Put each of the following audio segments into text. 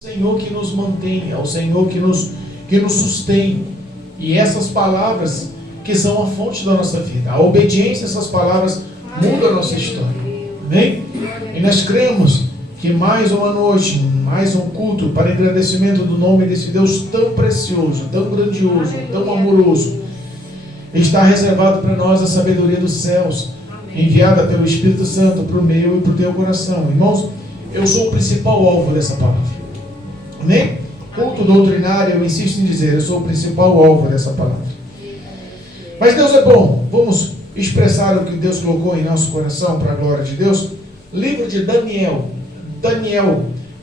Senhor que nos mantém, é o Senhor que nos sustém. E essas palavras que são a fonte da nossa vida. A obediência a essas palavras muda a nossa história. Amém? E nós cremos que mais uma noite, mais um culto para engrandecimento do nome desse Deus tão precioso, tão grandioso, tão amoroso, está reservado para nós a sabedoria dos céus, enviada pelo Espírito Santo para o meu e para o teu coração. Irmãos, eu sou o principal alvo dessa palavra. Amém? Culto doutrinário, eu insisto em dizer, eu sou o principal alvo dessa palavra. Mas Deus é bom. Vamos expressar o que Deus colocou em nosso coração para a glória de Deus. Livro de Daniel,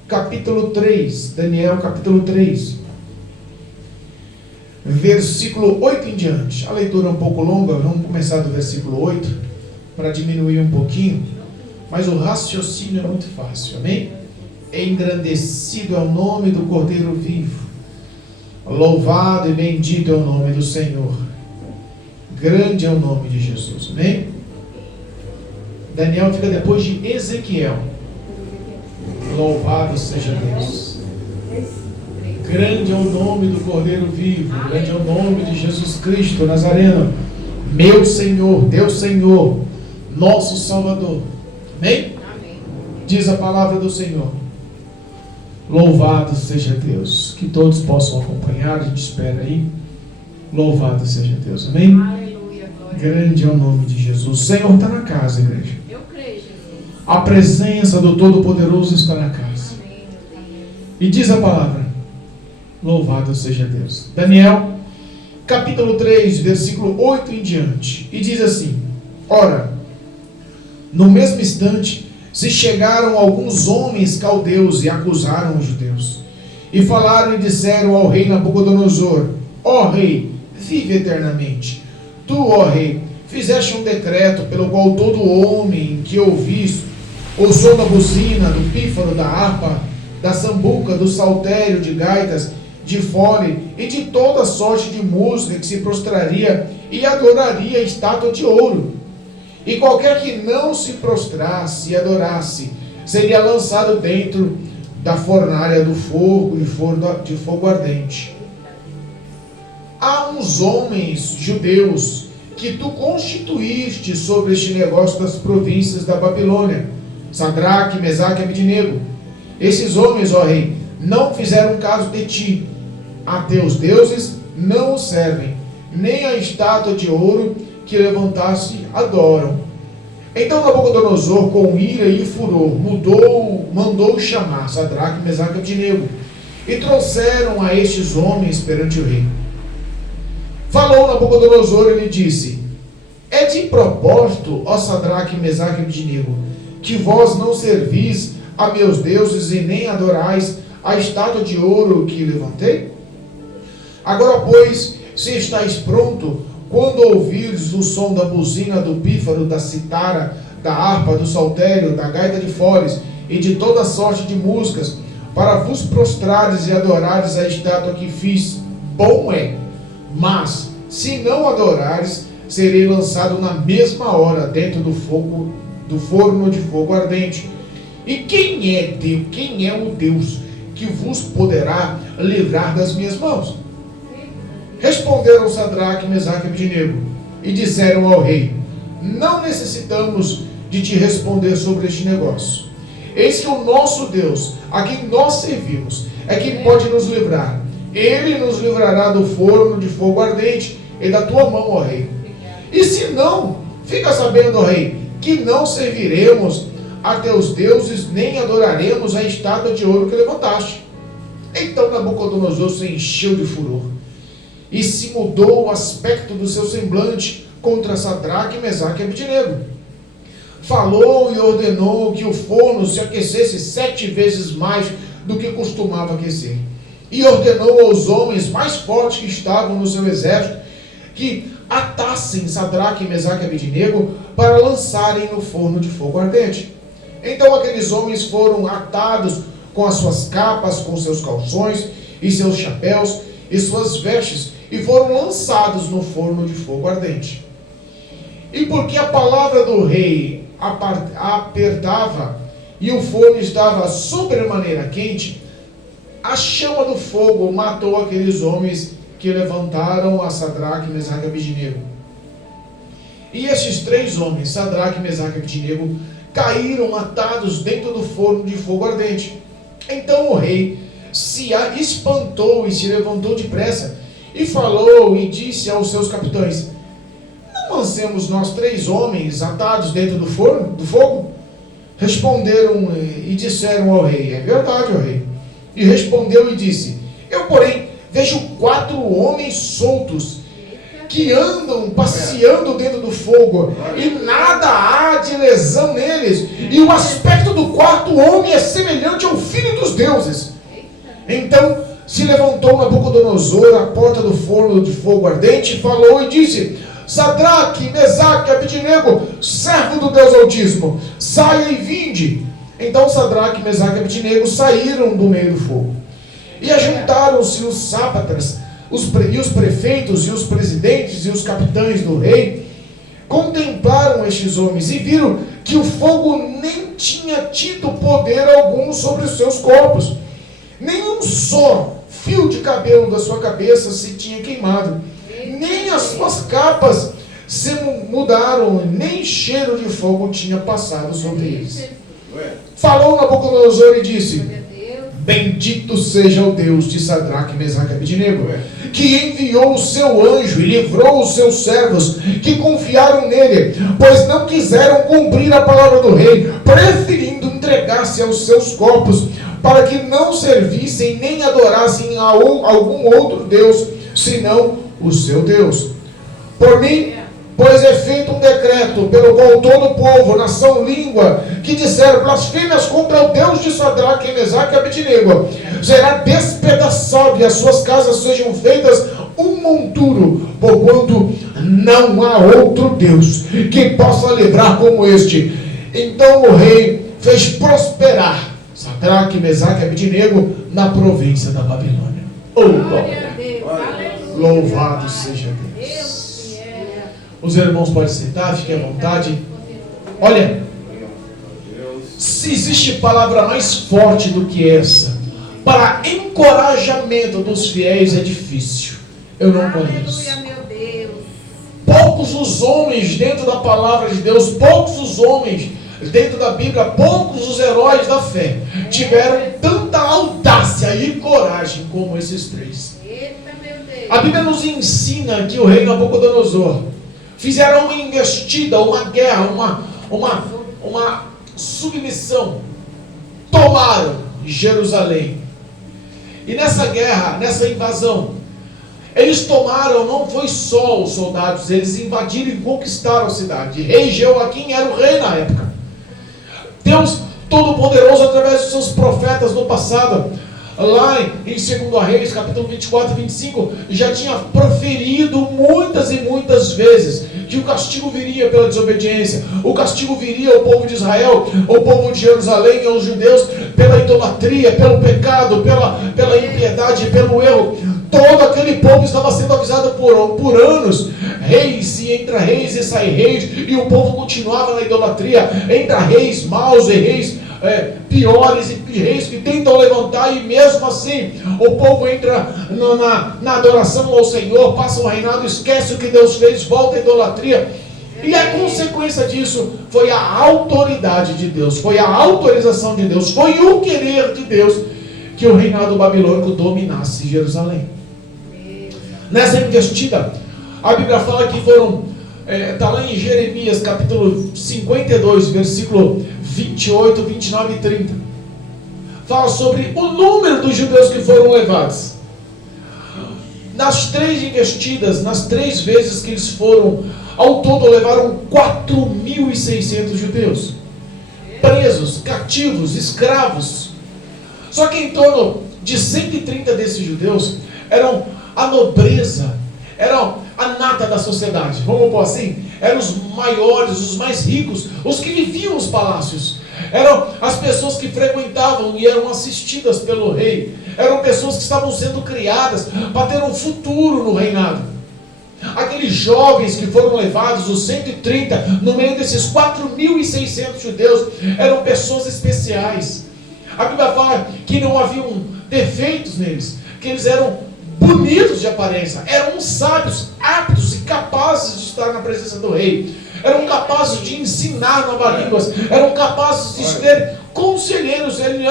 capítulo 3. Daniel, capítulo 3. Versículo 8 em diante. A leitura é um pouco longa, vamos começar do versículo 8, para diminuir um pouquinho. Mas o raciocínio é muito fácil, amém? Engrandecido é o nome do Cordeiro vivo, louvado e bendito é o nome do Senhor, grande é o nome de Jesus, amém? Daniel fica depois de Ezequiel. Louvado seja Deus, grande é o nome do Cordeiro vivo, grande é o nome de Jesus Cristo Nazareno, meu Senhor, Deus Senhor, nosso Salvador, amém? Diz a palavra do Senhor. Louvado seja Deus. Que todos possam acompanhar, a gente espera aí. Louvado seja Deus, amém? Aleluia, grande é o nome de Jesus. O Senhor está na casa, igreja. Eu creio, Jesus. A presença do Todo-Poderoso está na casa. E diz a palavra: louvado seja Deus. Daniel, capítulo 3, versículo 8 em diante. E diz assim: ora, no mesmo instante se chegaram alguns homens caldeus e acusaram os judeus. E falaram e disseram ao rei Nabucodonosor: ó rei, vive eternamente. Tu, ó rei, fizeste um decreto pelo qual todo homem que ouvir o som da buzina, do pífaro, da harpa, da sambuca, do saltério, de gaitas, de fole e de toda sorte de música que se prostraria e adoraria a estátua de ouro. E qualquer que não se prostrasse e adorasse, seria lançado dentro da fornalha do fogo de fogo ardente. Há uns homens judeus que tu constituíste sobre este negócio das províncias da Babilônia, Sadraque, Mesaque e Abednego. Esses homens, ó rei, não fizeram caso de ti. A teus deuses não os servem, nem a estátua de ouro que levantaste adoram. Então Nabucodonosor, com ira e furor, mandou chamar Sadraque, Mesaque e Abednego, e trouxeram a estes homens perante o rei. Falou Nabucodonosor e lhe disse: é de propósito, ó Sadraque, Mesaque e Abednego, que vós não servis a meus deuses e nem adorais a estátua de ouro que levantei? Agora, pois, se estáis pronto, quando ouvires o som da buzina, do pífaro, da citara, da harpa, do saltério, da gaita de foles e de toda sorte de músicas, para vos prostrares e adorares a estátua que fiz, bom é. Mas, se não adorares, serei lançado na mesma hora dentro do forno de fogo ardente. E quem é Deus? Quem é o Deus que vos poderá livrar das minhas mãos? Responderam Sadraque, Mesaque e Abednego e disseram ao rei: não necessitamos de te responder sobre este negócio. Eis que o nosso Deus, a quem nós servimos, é quem pode nos livrar. Ele nos livrará do forno de fogo ardente e da tua mão, ó rei. E se não, fica sabendo, ó rei, que não serviremos a teus deuses, nem adoraremos a estátua de ouro que levantaste. Então Nabucodonosor se encheu de furor e se mudou o aspecto do seu semblante contra Sadraque, Mesaque e Abednego. Falou e ordenou que o forno se aquecesse 7 vezes mais do que costumava aquecer. E ordenou aos homens mais fortes que estavam no seu exército que atassem Sadraque, Mesaque e Abednego para lançarem no forno de fogo ardente. Então aqueles homens foram atados com as suas capas, com seus calções e seus chapéus e suas vestes, e foram lançados no forno de fogo ardente. E porque a palavra do rei apertava e o forno estava sobremaneira quente, a chama do fogo matou aqueles homens que levantaram a Sadraque, Mesaque e Abednego. E esses 3 homens, Sadraque, Mesaque e Abednego, caíram atados dentro do forno de fogo ardente. Então o rei se espantou e se levantou depressa, e falou e disse aos seus capitães: não lancemos nós 3 homens atados dentro do forno, do fogo? Responderam e disseram ao rei: é verdade, ó rei. E respondeu e disse: eu, porém, vejo 4 homens soltos, que andam passeando dentro do fogo, e nada há de lesão neles, e o aspecto do 4º homem é semelhante ao filho dos deuses. Então se levantou Nabucodonosor à porta do forno de fogo ardente, falou e disse: Sadraque, Mesaque, Abednego, servo do Deus Altíssimo, saia e vinde. Então Sadraque, Mesaque e Abednego saíram do meio do fogo. E ajuntaram-se os sátrapas, e os prefeitos, e os presidentes, e os capitães do rei, contemplaram estes homens, e viram que o fogo nem tinha tido poder algum sobre os seus corpos. Nenhum só fio de cabelo da sua cabeça se tinha queimado, nem as suas capas se mudaram, nem cheiro de fogo tinha passado sobre eles. Falou Nabucodonosor e disse: bendito seja o Deus de Sadraque, Mesaque e Abednego, que enviou o seu anjo e livrou os seus servos que confiaram nele, pois não quiseram cumprir a palavra do rei, preferindo entregar-se aos seus corpos, para que não servissem nem adorassem a algum outro Deus, senão o seu Deus. Por mim, pois é feito um decreto, pelo qual todo o povo, nação, língua, que disser blasfêmias contra o Deus de Sadraque, Mesaque e Abednego, será despedaçado, e as suas casas sejam feitas um monturo, porquanto não há outro Deus que possa livrar como este. Então o rei fez prosperar Sadraque, Mesaque e Abednego na província da Babilônia. Glória a Deus. Louvado seja Deus. Os irmãos podem sentar, fiquem à vontade. Olha, se existe palavra mais forte do que essa para encorajamento dos fiéis, é difícil. Eu não conheço. Poucos os homens dentro da palavra de Deus, poucos os homens dentro da Bíblia, poucos os heróis da fé tiveram tanta audácia e coragem como esses 3. A Bíblia nos ensina que o rei Nabucodonosor fizeram uma investida, uma guerra, uma submissão, tomaram Jerusalém. E nessa guerra, nessa invasão, eles tomaram, não foi só os soldados, eles invadiram e conquistaram a cidade. Rei Jeoaquim era o rei na época. Deus Todo-Poderoso, através dos seus profetas no passado, lá em 2 Reis, capítulo 24 e 25, já tinha proferido muitas e muitas vezes que o castigo viria pela desobediência, o castigo viria ao povo de Israel, ao povo de Jerusalém, aos judeus, pela idolatria, pelo pecado, pela impiedade, pelo erro. Todo aquele povo estava sendo avisado por anos. Reis, e entra reis e sai reis, e o povo continuava na idolatria. Entra reis maus e reis piores, e reis que tentam levantar, e mesmo assim o povo entra na adoração ao Senhor, passa o reinado, esquece o que Deus fez, volta à idolatria. E a consequência disso foi a autoridade de Deus, foi a autorização de Deus, foi o querer de Deus que o reinado babilônico dominasse Jerusalém. Nessa investida, a Bíblia fala que foram, está lá em Jeremias capítulo 52, versículo 28, 29 e 30. Fala sobre o número dos judeus que foram levados. Nas 3 investidas, nas 3 vezes que eles foram, ao todo levaram 4.600 judeus. Presos, cativos, escravos. Só que em torno de 130 desses judeus eram a nobreza, eram a nata da sociedade, vamos pôr assim, eram os maiores, os mais ricos, os que viviam nos palácios, eram as pessoas que frequentavam e eram assistidas pelo rei, eram pessoas que estavam sendo criadas para ter um futuro no reinado. Aqueles jovens que foram levados, os 130, no meio desses 4.600 judeus, eram pessoas especiais. A Bíblia fala que não haviam defeitos neles, que eles eram bonitos de aparência, eram sábios, aptos e capazes de estar na presença do rei, eram capazes de ensinar novas línguas, eram capazes de ser conselheiros, eles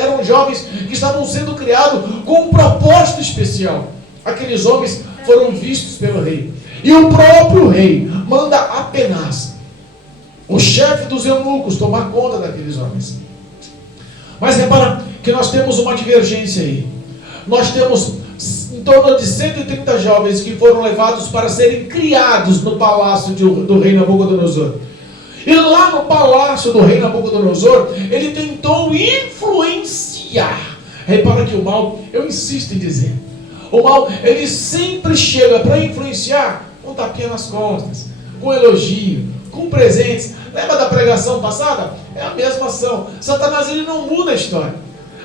eram jovens que estavam sendo criados com um propósito especial. Aqueles homens foram vistos pelo rei, e o próprio rei manda apenas o chefe dos eunucos tomar conta daqueles homens. Mas repara que nós temos uma divergência aí. Nós temos em torno de 130 jovens que foram levados para serem criados no palácio do rei Nabucodonosor. E lá no palácio do rei Nabucodonosor, ele tentou influenciar. Repara que o mal, eu insisto em dizer, o mal, ele sempre chega para influenciar com tapinha nas costas, com elogio, com presentes. Lembra da pregação passada? É a mesma ação. Satanás, ele não muda a história.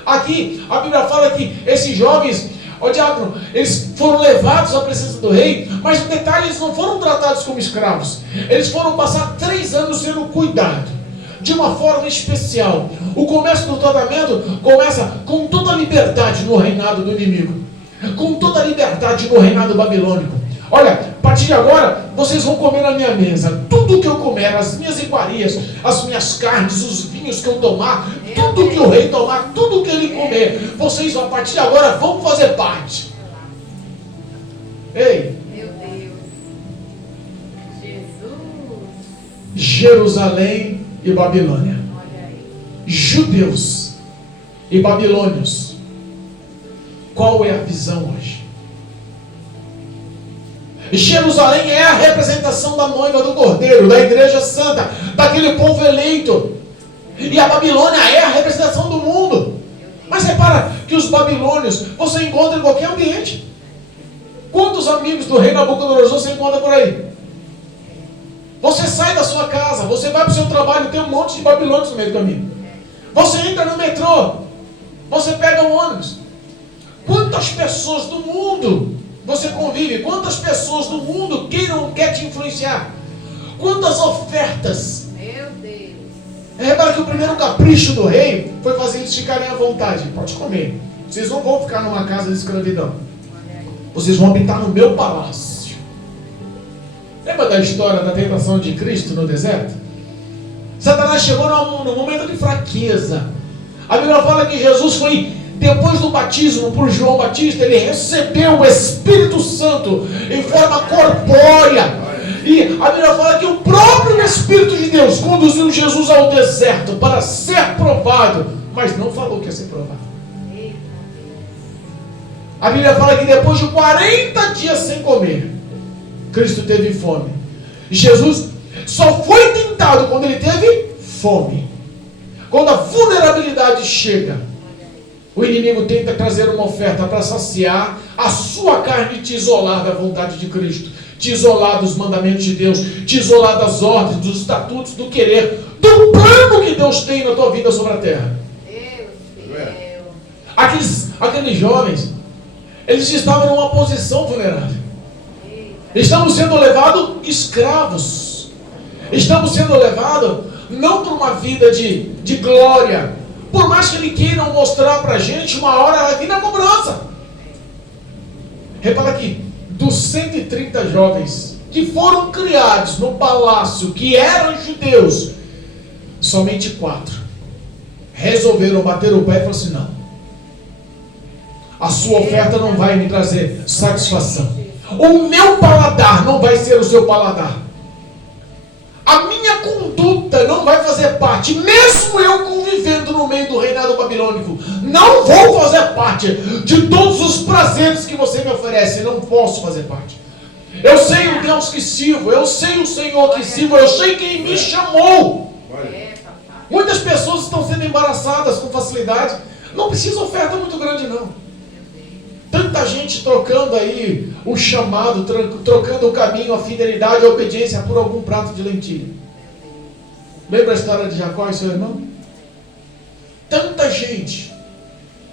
Aqui, a Bíblia fala que esses jovens, diácono, eles foram levados à presença do rei, mas no detalhe, eles não foram tratados como escravos. Eles foram passar 3 anos sendo cuidados de uma forma especial. O começo do tratamento começa com toda a liberdade no reinado do inimigo, com toda a liberdade no reinado babilônico. Olha, a partir de agora, vocês vão comer na minha mesa. Tudo que eu comer, as minhas iguarias, as minhas carnes, os vinhos que eu tomar, tudo que o rei tomar, tudo que ele comer, vocês a partir de agora vão fazer parte. Ei! Meu Deus! Jesus! Jerusalém e Babilônia. Olha aí. Judeus e babilônios. Qual é a visão hoje? Jerusalém é a representação da noiva do Cordeiro, da igreja santa, daquele povo eleito. E a Babilônia é a representação do mundo. Mas repara que os babilônios você encontra em qualquer ambiente. Quantos amigos do rei Nabucodonosor você encontra por aí? Você sai da sua casa, você vai para o seu trabalho, tem um monte de babilônios no meio do caminho. Você entra no metrô, você pega o ônibus. Quantas pessoas do mundo você convive? Quantas pessoas do mundo quer te influenciar? Quantas ofertas? Meu Deus! Repara que o primeiro capricho do rei foi fazer eles ficarem à vontade. Pode comer. Vocês não vão ficar numa casa de escravidão. Vocês vão habitar no meu palácio. Lembra da história da tentação de Cristo no deserto? Satanás chegou num momento de fraqueza. A Bíblia fala que Jesus foi, depois do batismo por João Batista, ele recebeu o Espírito Santo em forma corpórea. E a Bíblia fala que o próprio Espírito de Deus conduziu Jesus ao deserto para ser provado, mas não falou que ia ser provado. A Bíblia fala que depois de 40 dias sem comer, Cristo teve fome. Jesus só foi tentado quando ele teve fome. Quando a vulnerabilidade chega, o inimigo tenta trazer uma oferta para saciar a sua carne e te isolar da vontade de Cristo, te isolar dos mandamentos de Deus, te isolar das ordens, dos estatutos, do querer, do plano que Deus tem na tua vida sobre a terra. Aqueles jovens, eles estavam numa posição vulnerável. Estamos sendo levados escravos. Estamos sendo levados não para uma vida de glória. Por mais que eles queiram mostrar para a gente, uma hora vai vir na cobrança. Repara aqui, dos 130 jovens que foram criados no palácio, que eram judeus, somente 4 resolveram bater o pé e falaram assim: não, a sua oferta não vai me trazer satisfação. O meu paladar não vai ser o seu paladar. A minha conduta não vai fazer parte, mesmo eu convivendo no meio do reinado babilônico, não vou fazer parte de todos os prazeres que você me oferece, não posso fazer parte. Eu sei o Deus que sirvo, eu sei o Senhor que sirvo, eu sei quem me chamou. Muitas pessoas estão sendo embaraçadas com facilidade. Não precisa oferta muito grande não. Tanta gente trocando aí o chamado, trocando o caminho, a fidelidade, a obediência por algum prato de lentilha. Lembra a história de Jacó e seu irmão? Tanta gente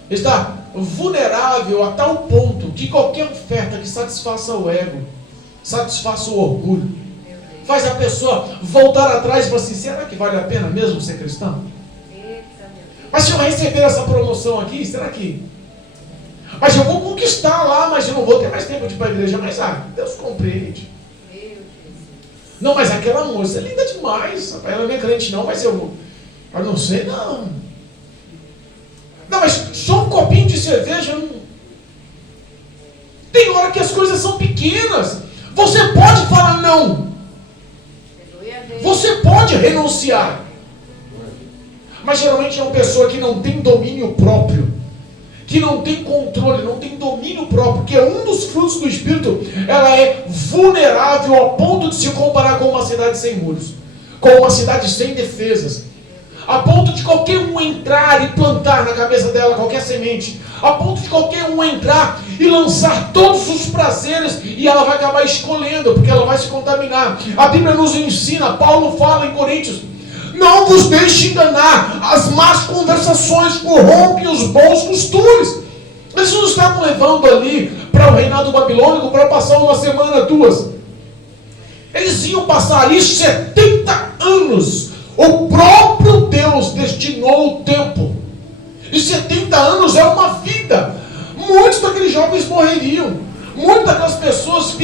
está vulnerável a tal ponto que qualquer oferta que satisfaça o ego, satisfaça o orgulho, faz a pessoa voltar atrás e falar assim: será que vale a pena mesmo ser cristão? Mas se eu receber essa promoção aqui, será que Mas eu vou conquistar lá, mas eu não vou ter mais tempo de ir para a igreja. Mas Deus compreende. Não, mas aquela moça é linda demais. Ela não é crente não, mas eu não sei não. Não, mas só um copinho de cerveja não... Tem hora que as coisas são pequenas. Você pode falar não. Você pode renunciar. Mas geralmente é uma pessoa que não tem domínio próprio, que não tem controle, não tem domínio próprio, que é um dos frutos do Espírito. Ela é vulnerável ao ponto de se comparar com uma cidade sem muros, com uma cidade sem defesas, a ponto de qualquer um entrar e plantar na cabeça dela qualquer semente, a ponto de qualquer um entrar e lançar todos os prazeres, e ela vai acabar escolhendo, porque ela vai se contaminar. A Bíblia nos ensina, Paulo fala em Coríntios: não vos deixe enganar, as más conversações corrompem os bons costumes. Eles não estavam levando ali para o reinado babilônico para passar uma semana, 2. Eles iam passar ali 70 anos. O próprio Deus destinou o tempo. E 70 anos é uma vida. Muitos daqueles jovens morreriam. Muitas daquelas pessoas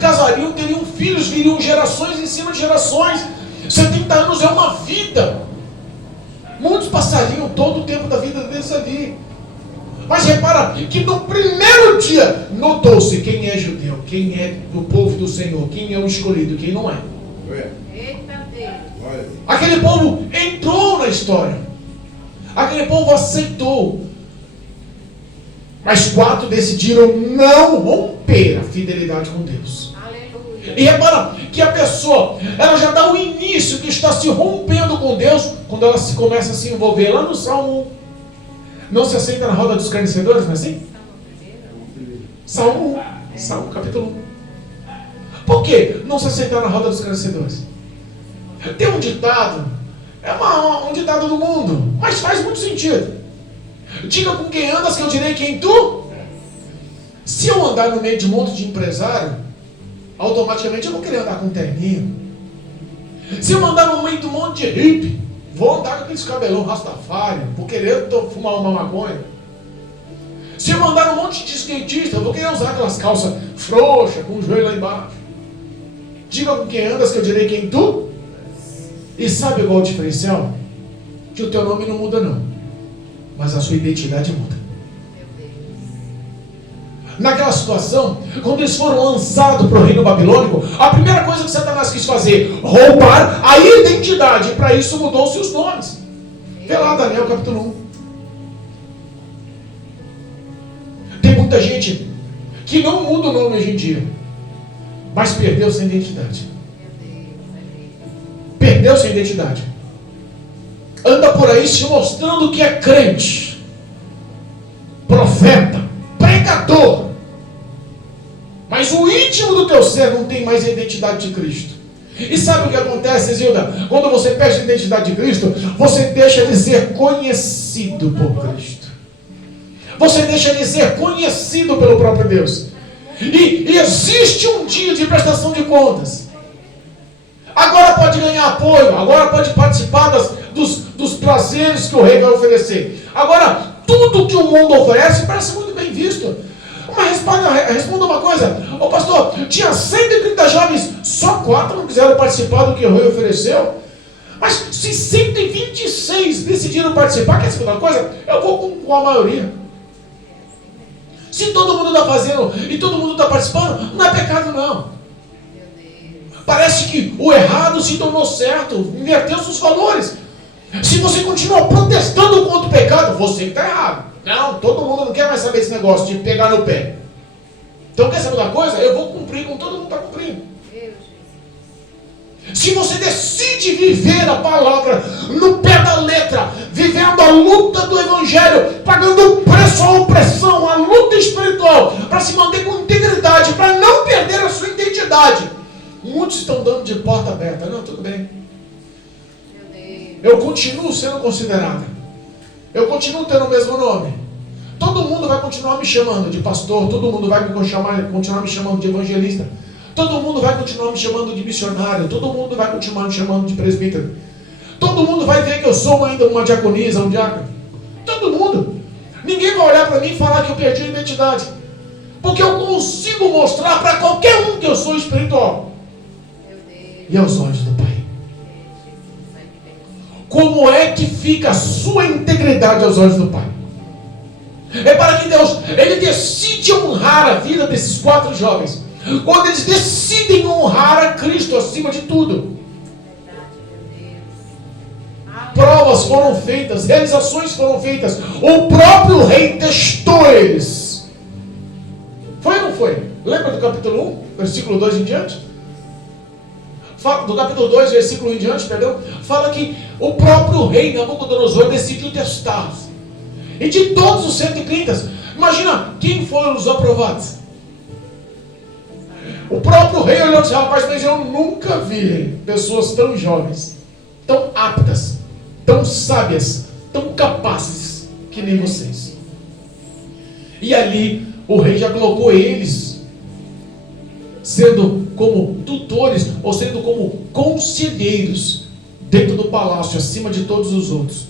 casariam, teriam filhos, viriam gerações em cima de gerações. 70 anos é uma vida. Muitos passariam todo o tempo da vida deles ali. Mas repara que no primeiro dia notou-se quem é judeu, quem é do povo do Senhor, quem é o escolhido, quem não é. Eita Deus. Aquele povo entrou na história. Aquele povo aceitou. Mas 4 decidiram não romper a fidelidade com Deus. E repara que a pessoa, ela já dá o início que está se rompendo com Deus quando ela começa a se envolver. Lá no Salmo 1. Não se aceita na roda dos escarnecedores, não é assim? Salmo 1. Salmo capítulo 1. Por que não se aceitar na roda dos escarnecedores? Tem um ditado, é um ditado do mundo, mas faz muito sentido. Diga com quem andas que eu direi quem tu. Se eu andar no meio de um monte de empresário, automaticamente eu vou querer andar com um terninho. Se eu andar no meio de um monte de hippie, vou andar com aqueles cabelão rastafário, vou querer fumar uma maconha. Se eu andar num monte de skatista, eu vou querer usar aquelas calças frouxas, com o joelho lá embaixo. Diga com quem andas que eu direi quem tu. E sabe qual é o diferencial? Que o teu nome não muda não, mas a sua identidade muda. Naquela situação, quando eles foram lançados para o reino babilônico, a primeira coisa que Satanás quis fazer, roubar a identidade. E para isso mudou-se os nomes. Vê lá Daniel capítulo 1. Tem muita gente que não muda o nome hoje em dia, mas perdeu sua identidade. Perdeu sua identidade. Anda por aí se mostrando que é crente, profeta, pregador, mas o íntimo do teu ser não tem mais a identidade de Cristo. E sabe o que acontece, Zilda? Quando você perde a identidade de Cristo, você deixa de ser conhecido por Cristo. Você deixa de ser conhecido pelo próprio Deus. E existe um dia de prestação de contas. Agora pode ganhar apoio, agora pode participar dos prazeres que o rei vai oferecer. Agora, tudo que o mundo oferece parece muito bem visto. Mas responda uma coisa: ô pastor, tinha 130 jovens, só 4 não quiseram participar do que o rei ofereceu. Mas se 126 decidiram participar, quer saber uma coisa? Eu vou com a maioria. Se todo mundo está fazendo e todo mundo está participando, não é pecado não. Parece que o errado se tornou certo, inverteu-se os valores. Se você continua protestando contra o pecado, você está errado. Não, todo mundo não quer mais saber esse negócio de pegar no pé. Então quer saber uma coisa? Eu vou cumprir com todo mundo está cumprindo. Se você decide viver a palavra no pé da letra, vivendo a luta do evangelho, pagando o preço à opressão, a luta espiritual, para se manter com integridade, para não perder a sua identidade. Muitos estão dando de porta aberta. Não, tudo bem. Eu continuo sendo considerada. Eu continuo tendo o mesmo nome. Todo mundo vai continuar me chamando de pastor. Todo mundo vai continuar me chamando de evangelista. Todo mundo vai continuar me chamando de missionário. Todo mundo vai continuar me chamando de presbítero. Todo mundo vai ver que eu sou ainda uma diaconisa, um diácono. Todo mundo. Ninguém vai olhar para mim e falar que eu perdi a identidade. Porque eu consigo mostrar para qualquer um que eu sou espiritual. E aos olhos do Pai. Como é que fica a sua integridade aos olhos do Pai? É para que Deus, Ele decide honrar a vida desses 4 jovens. Quando eles decidem honrar a Cristo acima de tudo. Provas foram feitas, realizações foram feitas. O próprio rei testou eles. Foi ou não foi? Lembra do capítulo 1, versículo 2 em diante? Do capítulo 2, versículo 1 em diante, perdão. Fala que o próprio rei Nabucodonosor decidiu testá-los. E de todos os 130, imagina quem foram os aprovados. O próprio rei olhou e disse: rapaz, mas eu nunca vi pessoas tão jovens, tão aptas, tão sábias, tão capazes que nem vocês. E ali o rei já colocou eles sendo como tutores ou sendo como conselheiros dentro do palácio, acima de todos os outros.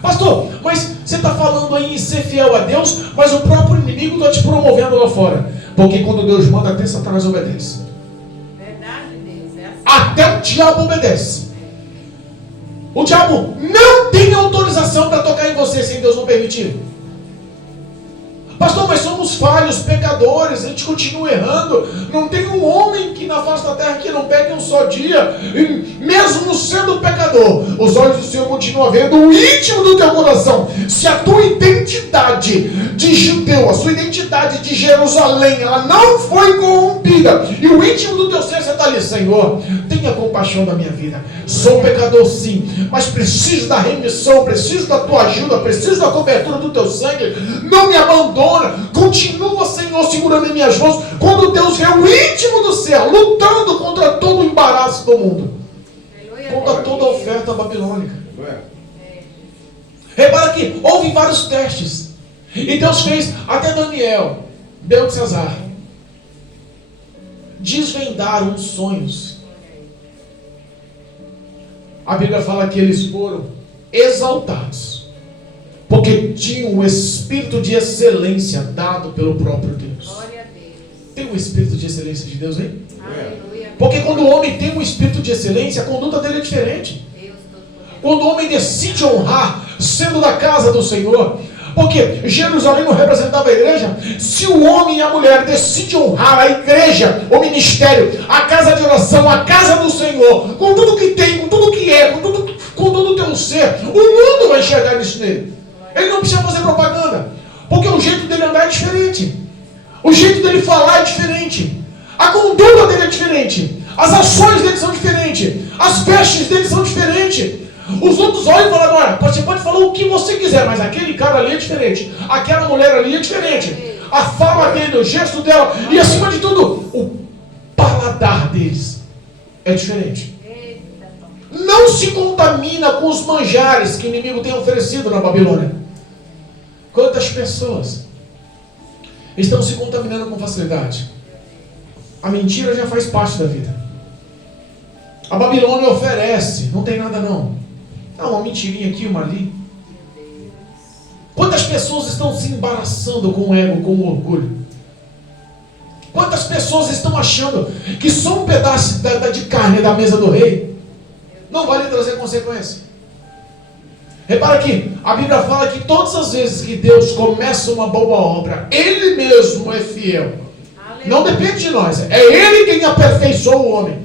Pastor, mas você está falando aí em ser fiel a Deus, mas o próprio inimigo está te promovendo lá fora. Porque quando Deus manda, até Satanás obedece. Verdade, Deus. É assim. Até o diabo obedece. O diabo não tem autorização para tocar em você sem Deus não permitir. Pastor, mas somos falhos, pecadores, a gente continua errando. Não tem um homem que na face da terra que não peque um só dia. E mesmo sendo pecador, os olhos do Senhor continuam vendo o íntimo do teu coração. Se a tua identidade de judeu, a sua identidade de Jerusalém, ela não foi corrompida, e o íntimo do teu ser, você está ali: Senhor, tenha compaixão da minha vida. Sou pecador sim, mas preciso da remissão, preciso da tua ajuda, preciso da cobertura do teu sangue. Não me abandona. Continua, Senhor, segurando em minhas mãos. Quando Deus vê o íntimo do céu lutando contra todo o embaraço do mundo, contra toda a oferta babilônica. Repara que houve vários testes, e Deus fez até Daniel, Beltesazar, desvendaram os sonhos. A Bíblia fala que eles foram exaltados porque tinham um espírito de excelência dado pelo próprio Deus. Glória a Deus. Tem um espírito de excelência de Deus aí? Aleluia. Porque quando o homem tem um espírito de excelência, a conduta dele é diferente. Deus Todo-Poderoso. Quando o homem decide honrar, sendo da casa do Senhor, porque Jerusalém não representava a igreja. Se o homem e a mulher decidem honrar a igreja, o ministério, a casa de oração, a casa do Senhor, com tudo que tem, com tudo que é, com todo o teu ser, o mundo vai enxergar isso nele. Ele não precisa fazer propaganda, porque o jeito dele andar é diferente, o jeito dele falar é diferente, a conduta dele é diferente, as ações dele são diferentes, as vestes dele são diferentes. Os outros olham e falam: olha, você pode falar o que você quiser, mas aquele cara ali é diferente, aquela mulher ali é diferente, a fala dele, o gesto dela, e acima de tudo, o paladar deles é diferente. Não se contamina com os manjares que o inimigo tem oferecido na Babilônia. Quantas pessoas estão se contaminando com facilidade? A mentira já faz parte da vida. A Babilônia oferece, não tem nada não. Uma mentirinha aqui, uma ali. Quantas pessoas estão se embaraçando com o ego, com o orgulho? Quantas pessoas estão achando que só um pedaço de carne da mesa do rei não vai lhe trazer consequência? Repara que a Bíblia fala que todas as vezes que Deus começa uma boa obra, Ele mesmo é fiel. Não depende de nós, é Ele quem aperfeiçoa o homem.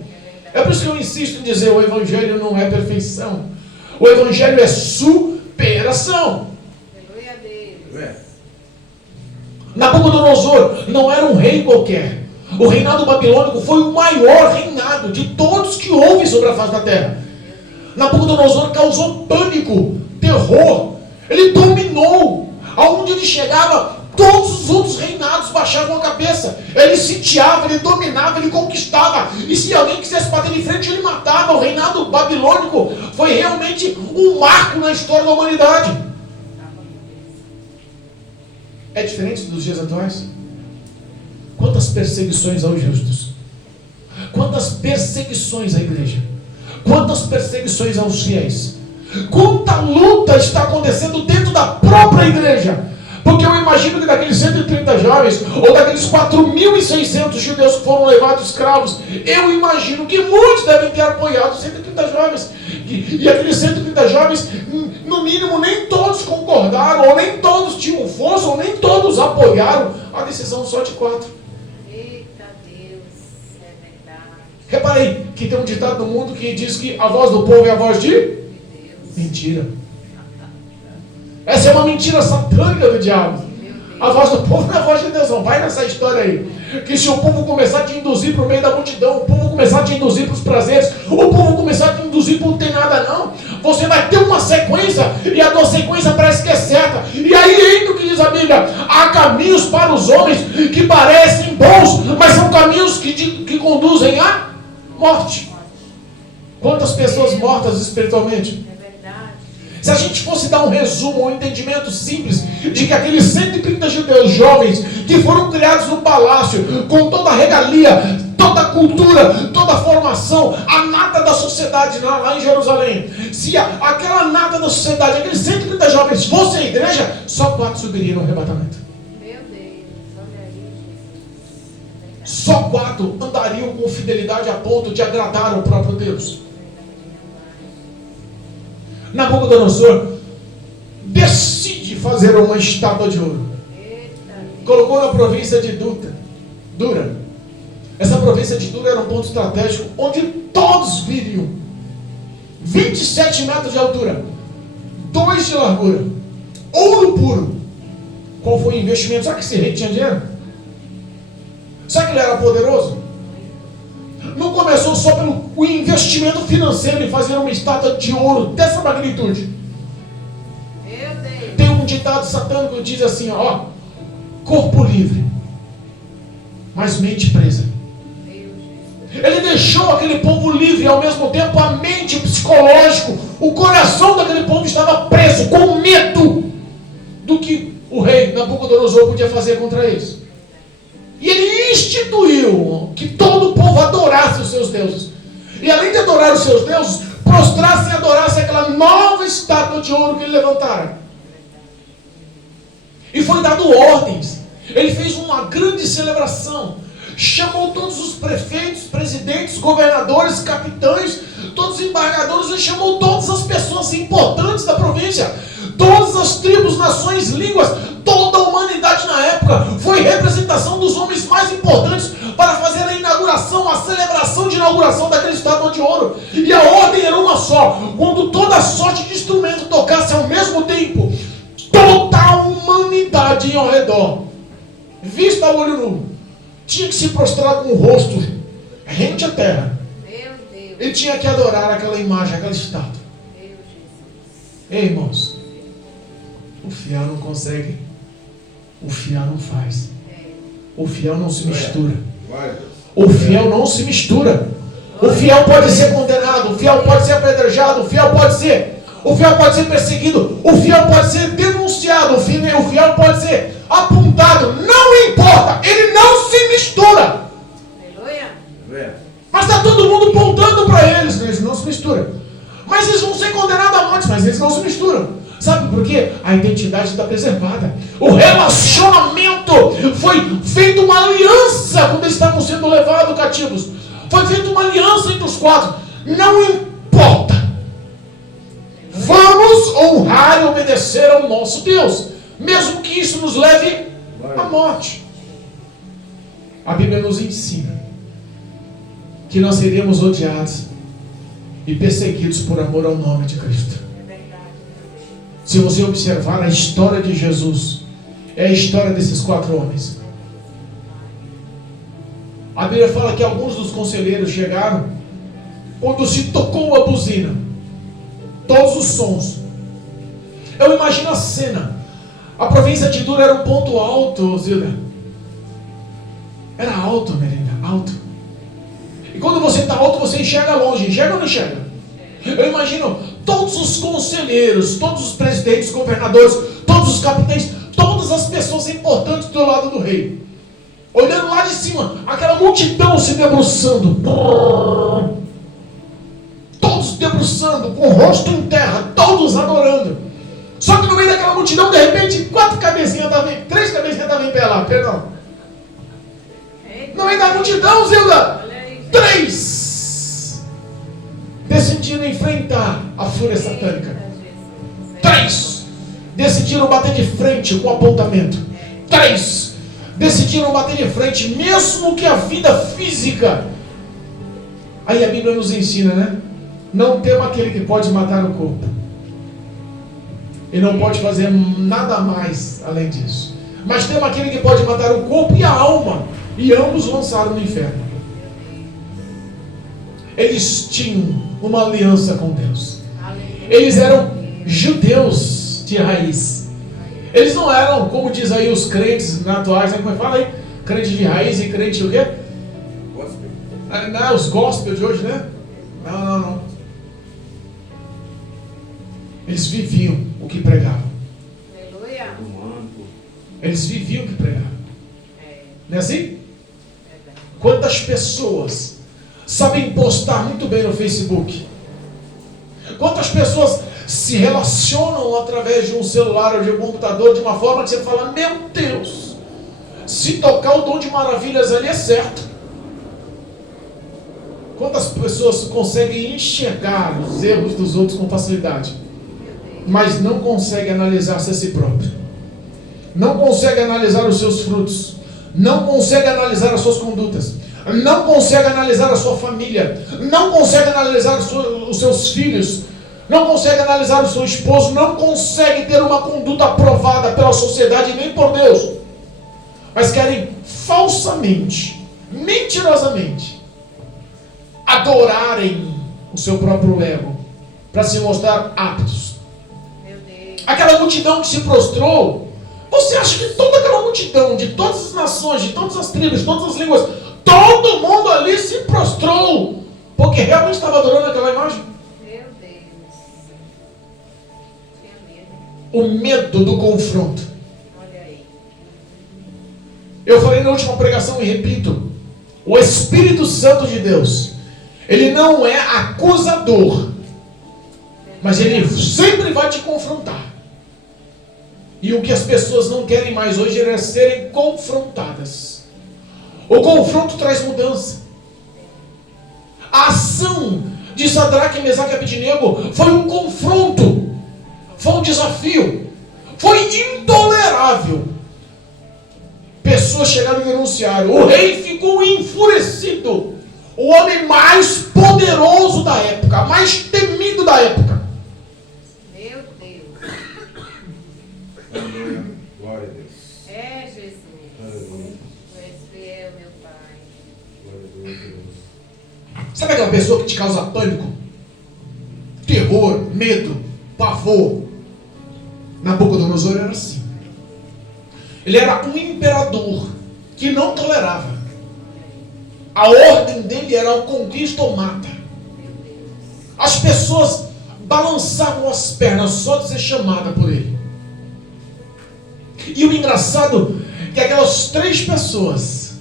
É por isso que eu insisto em dizer: o Evangelho não é perfeição, o Evangelho é superação. Aleluia a Deus. Nabucodonosor não era um rei qualquer. O reinado babilônico foi o maior reinado de todos que houve sobre a face da terra. Nabucodonosor causou pânico, terror. Ele dominou. Aonde ele chegava, todos os outros reinados baixavam a cabeça. Ele sitiava, ele dominava, ele conquistava. E se alguém quisesse bater de frente, ele matava. O reinado babilônico foi realmente um marco na história da humanidade. É diferente dos dias atuais? Quantas perseguições aos justos? Quantas perseguições à igreja? Quantas perseguições aos fiéis? Quanta luta está acontecendo dentro da própria igreja. Porque eu imagino que daqueles 130 jovens, ou daqueles 4.600 judeus que foram levados escravos, eu imagino que muitos devem ter apoiado 130 jovens. E aqueles 130 jovens, no mínimo, nem todos concordaram, ou nem todos tinham força, ou nem todos apoiaram a decisão só de 4. Eita Deus, é verdade. Repara aí, que tem um ditado no mundo que diz que a voz do povo é a voz de Deus. mentira. Essa é uma mentira satânica do diabo. A voz do povo não é a voz de Deus, não. Vai nessa história aí. Que se o povo começar a te induzir para o meio da multidão, o povo começar a te induzir para os prazeres, o povo começar a te induzir para não ter nada não, você vai ter uma sequência, e a tua sequência parece que é certa. E aí entra o que diz a Bíblia: há caminhos para os homens que parecem bons, mas são caminhos que conduzem à morte. Quantas pessoas mortas espiritualmente? Se a gente fosse dar um resumo, um entendimento simples de que aqueles 130 judeus jovens que foram criados no palácio, com toda a regalia, toda a cultura, toda a formação, a nata da sociedade lá em Jerusalém, se aquela nata da sociedade, aqueles 130 jovens fossem a igreja, só 4 subiriam no arrebatamento. Meu Deus, olha aí, Jesus. Só 4 andariam com fidelidade a ponto de agradar o próprio Deus. Nabucodonosor decide fazer uma estátua de ouro. Colocou na província de Dura. Essa província de Dura era um ponto estratégico onde todos viriam. 27 metros de altura, 2 de largura, ouro puro. Qual foi o investimento? Será que esse rei tinha dinheiro? Será que ele era poderoso? Não começou só pelo investimento financeiro em fazer uma estátua de ouro dessa magnitude. Meu Deus. Tem um ditado satânico que diz assim, ó: corpo livre, mas mente presa. Ele deixou aquele povo livre e ao mesmo tempo a mente, o psicológico, o coração daquele povo estava preso, com medo do que o rei Nabucodonosor podia fazer contra eles. E ele instituiu que todo o povo adorasse os seus deuses. E além de adorar os seus deuses, prostrasse e adorasse aquela nova estátua de ouro que ele levantara. E foi dado ordens. Ele fez uma grande celebração. Chamou todos os prefeitos, presidentes, governadores, capitães, todos os embargadores. Ele chamou todas as pessoas importantes da província. Todas as tribos, nações, línguas, toda a humanidade na época. Foi representação dos homens mais importantes para fazer a inauguração, a celebração de inauguração daquela estátua de ouro. E a ordem era uma só: quando toda sorte de instrumento tocasse ao mesmo tempo, toda a humanidade ao redor, vista a olho nu, tinha que se prostrar com o rosto rente à terra. Meu Deus. Ele tinha que adorar aquela imagem, aquela estátua. Meu Jesus. Ei, irmãos, o fiel não consegue, o fiel não faz, o fiel não se mistura, o fiel não se mistura. O fiel pode ser condenado, o fiel pode ser apedrejado, o fiel pode ser perseguido, o fiel pode ser denunciado, o fiel pode ser apontado, não importa, ele não se mistura. Aleluia. Mas está todo mundo apontando para eles, eles não se misturam. Mas eles vão ser condenados à morte, mas eles não se misturam. Sabe por quê? A identidade está preservada. O relacionamento foi feita uma aliança quando eles estavam sendo levados cativos. Foi feita uma aliança entre os 4. Não importa. Vamos honrar e obedecer ao nosso Deus, mesmo que isso nos leve à morte. A Bíblia nos ensina que nós seremos odiados e perseguidos por amor ao nome de Cristo. Se você observar a história de Jesus, é a história desses 4 homens. A Bíblia fala que alguns dos conselheiros chegaram quando se tocou a buzina, todos os sons. Eu imagino a cena. A província de Dura era um ponto alto, Zilda. Era alto, Melinda, alto. E quando você está alto, você enxerga longe. Enxerga ou não enxerga? Eu imagino todos os conselheiros, todos os presidentes, governadores, todos os capitães, todas as pessoas importantes do lado do rei, olhando lá de cima, aquela multidão se debruçando. Todos debruçando, com o rosto em terra, todos adorando. Só que no meio daquela multidão, de repente, 4 cabecinhas estavam, 3 cabecinhas estavam em pé lá, perdão. No meio da multidão, Zilda, 3 decidiram enfrentar a fúria satânica. 3 decidiram bater de frente com o apontamento. 3 decidiram bater de frente, mesmo que a vida física. Aí a Bíblia nos ensina, né? Não tema aquele que pode matar o corpo. E não pode fazer nada mais além disso. Mas tema aquele que pode matar o corpo e a alma. E ambos lançaram no inferno. Eles tinham uma aliança com Deus. Eles eram judeus de raiz. Eles não eram, como diz aí os crentes atuais, né? Como é que fala aí? Crente de raiz e crente o quê? Gospel. Não, os gospel de hoje, né? Não. Eles viviam o que pregavam. Aleluia. Eles viviam o que pregavam. Não é assim? Quantas pessoas sabem postar muito bem no Facebook? Quantas pessoas se relacionam através de um celular ou de um computador de uma forma que você fala, meu Deus, se tocar o dom de maravilhas ali é certo. Quantas pessoas conseguem enxergar os erros dos outros com facilidade, mas não conseguem analisar-se a si próprio, não conseguem analisar os seus frutos, não conseguem analisar as suas condutas, não conseguem analisar a sua família, não conseguem analisar os seus filhos, não consegue analisar o seu esposo, não consegue ter uma conduta aprovada pela sociedade nem por Deus, mas querem falsamente, mentirosamente, adorarem o seu próprio ego, para se mostrar aptos. Aquela multidão que se prostrou, você acha que toda aquela multidão, de todas as nações, de todas as tribos, de todas as línguas, todo mundo ali se prostrou, porque realmente estava adorando aquela imagem? O medo do confronto. Olha aí. Eu falei na última pregação e repito: o Espírito Santo de Deus, ele não é acusador, mas ele sempre vai te confrontar. E o que as pessoas não querem mais hoje é serem confrontadas. O confronto traz mudança. A ação de Sadraque, Mesaque e Abednego foi um confronto. Foi um desafio. Foi intolerável. Pessoas chegaram e denunciaram. O rei ficou enfurecido. O homem mais poderoso da época, mais temido da época. Meu Deus. Aleluia. Glória a Deus. É Jesus. Aleluia. Tu és fiel, meu Pai. Glória a Deus. Sabe aquela pessoa que te causa pânico? Terror, medo, pavor. Nabucodonosor era assim. Ele era um imperador que não tolerava. A ordem dele era ou conquista ou mata. As pessoas balançavam as pernas só de ser chamada por ele. E o engraçado é que aquelas 3 pessoas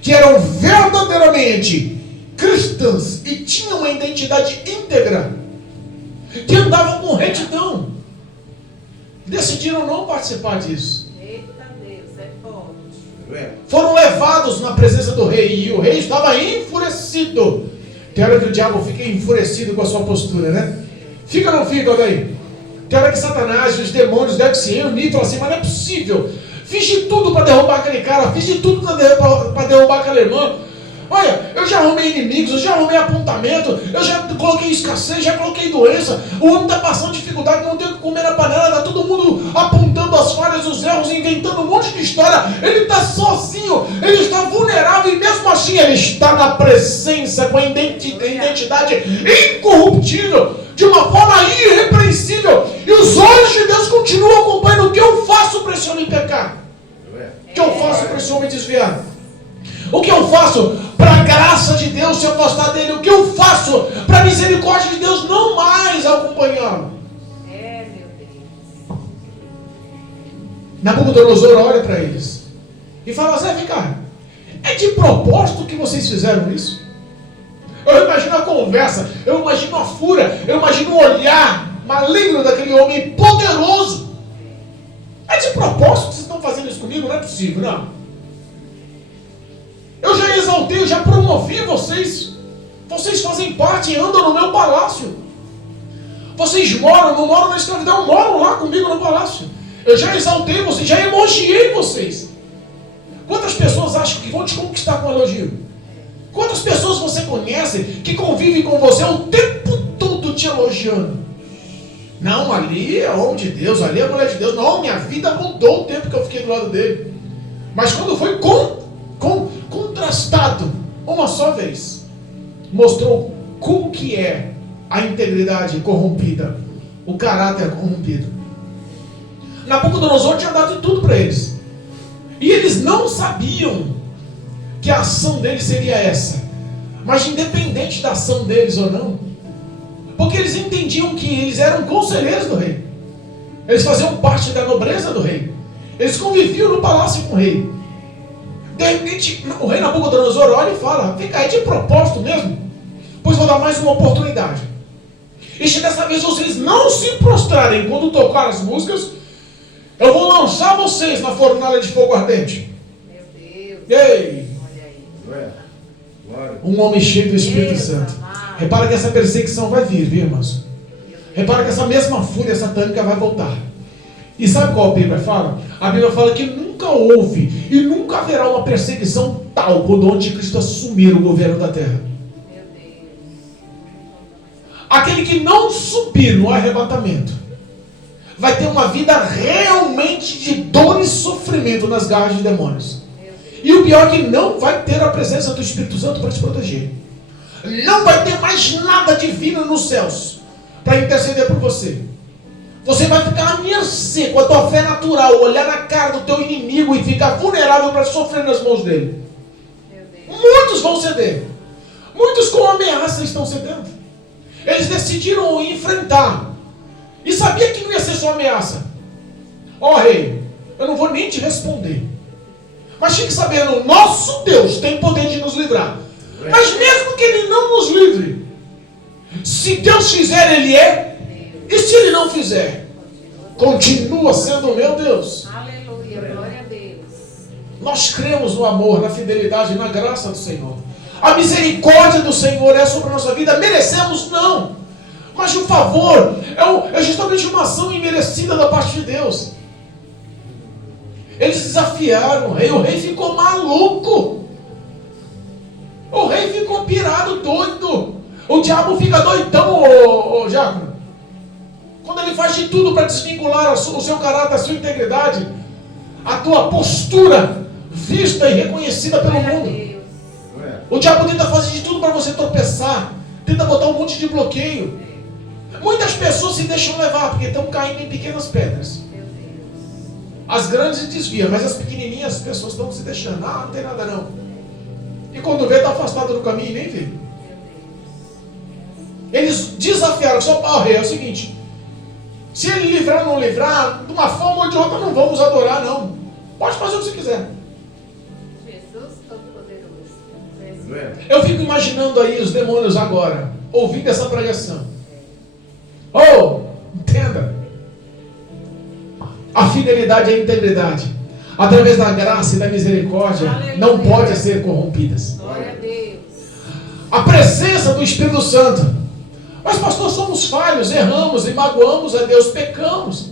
que eram verdadeiramente cristãs e tinham uma identidade íntegra, que andavam com retidão, decidiram não participar disso. Eita Deus, é forte. Foram levados na presença do rei, e o rei estava enfurecido. Tem hora que o diabo fica enfurecido com a sua postura, né? Fica ou não fica, daí? Tem hora que Satanás, os demônios devem se reunir e falar assim, mas não é possível. Fiz de tudo para derrubar aquele cara, fiz de tudo para derrubar aquela irmã. Olha, eu já arrumei inimigos, eu já arrumei apontamento, eu já coloquei escassez, já coloquei doença. O homem está passando dificuldade, não tem o que comer na panela, está todo mundo apontando as falhas, os erros, inventando um monte de história. Ele está sozinho, ele está vulnerável e mesmo assim ele está na presença com a identidade incorruptível, de uma forma irrepreensível. E os olhos de Deus continuam acompanhando o que eu faço para esse homem pecar. O que eu faço para esse homem desviar? O que eu faço para a graça de Deus se afastar dele? O que eu faço para a misericórdia de Deus não mais acompanhá-lo? É, meu Deus. Nabucodonosor olha para eles e fala: Zé, vem cá, é de propósito que vocês fizeram isso? Eu imagino a conversa, eu imagino a fúria, eu imagino o olhar maligno daquele homem poderoso. É de propósito que vocês estão fazendo isso comigo? Não é possível, não. Eu já exaltei, eu já promovi vocês. Vocês fazem parte e andam no meu palácio. Vocês moram, não moram na escravidão, moram lá comigo no palácio. Eu já exaltei vocês, já elogiei vocês. Quantas pessoas acham que vão te conquistar com elogio? Quantas pessoas você conhece que convivem com você o tempo todo te elogiando? Não, ali é homem de Deus, ali é mulher de Deus. Não, minha vida mudou o tempo que eu fiquei do lado dele. Mas quando foi contrastado uma só vez, mostrou como que é a integridade corrompida, o caráter corrompido. Nabucodonosor tinha dado tudo para eles. E eles não sabiam que a ação deles seria essa. Mas independente da ação deles ou não, porque eles entendiam que eles eram conselheiros do rei. Eles faziam parte da nobreza do rei. Eles conviviam no palácio com o rei. De repente, o rei Nabucodonosor olha e fala: fica aí de propósito mesmo, pois vou dar mais uma oportunidade. E se dessa vez vocês não se prostrarem quando tocar as músicas, eu vou lançar vocês na fornalha de fogo ardente. Meu Deus. Ei! Olha aí. Glória. Um homem cheio do Espírito Santo. Repara que essa perseguição vai vir, viu, irmãos? Repara que essa mesma fúria satânica vai voltar. E sabe qual a Bíblia fala? A Bíblia fala que nunca houve e nunca haverá uma perseguição tal quando o anticristo assumir o governo da terra. Meu Deus. Aquele que não subir no arrebatamento vai ter uma vida realmente de dor e sofrimento nas garras de demônios. E o pior é que não vai ter a presença do Espírito Santo para te proteger. Não vai ter mais nada divino nos céus para interceder por você. Você vai ficar à mercê com a tua fé natural, olhar na cara do teu inimigo e ficar vulnerável para sofrer nas mãos dele. Muitos vão ceder. Muitos com ameaça estão cedendo. Eles decidiram enfrentar. E sabia que não ia ser só ameaça. Ó rei, eu não vou nem te responder. Mas fique sabendo, nosso Deus tem poder de nos livrar. Mas mesmo que Ele não nos livre, se Deus fizer, Ele é. E se Ele não fizer, continua sendo o meu Deus. Aleluia, glória a Deus. Nós cremos no amor, na fidelidade e na graça do Senhor. A misericórdia do Senhor é sobre a nossa vida. Merecemos? Não. Mas o favor é justamente uma ação imerecida da parte de Deus. Eles desafiaram o rei ficou maluco. O rei ficou pirado, doido. O diabo fica doidão, ô Diácono. Quando ele faz de tudo para desvincular o seu caráter, a sua integridade, a tua postura vista e reconhecida pelo mundo. O diabo tenta fazer de tudo para você tropeçar, tenta botar um monte de bloqueio. Muitas pessoas se deixam levar porque estão caindo em pequenas pedras. As grandes desviam, mas as pequenininhas as pessoas estão se deixando. Ah, não tem nada não. E quando vê, está afastado do caminho e nem vê. Eles desafiaram, só para o rei, é o seguinte: se ele livrar ou não livrar, de uma forma ou de outra não vamos adorar não. Pode fazer o que você quiser. Jesus Todo-Poderoso. Eu fico imaginando aí os demônios agora, ouvindo essa pregação. Oh, entenda. A fidelidade e a integridade, através da graça e da misericórdia, não podem ser corrompidas. Glória a Deus. A presença do Espírito Santo. Mas pastor, somos falhos, erramos e magoamos a Deus, pecamos.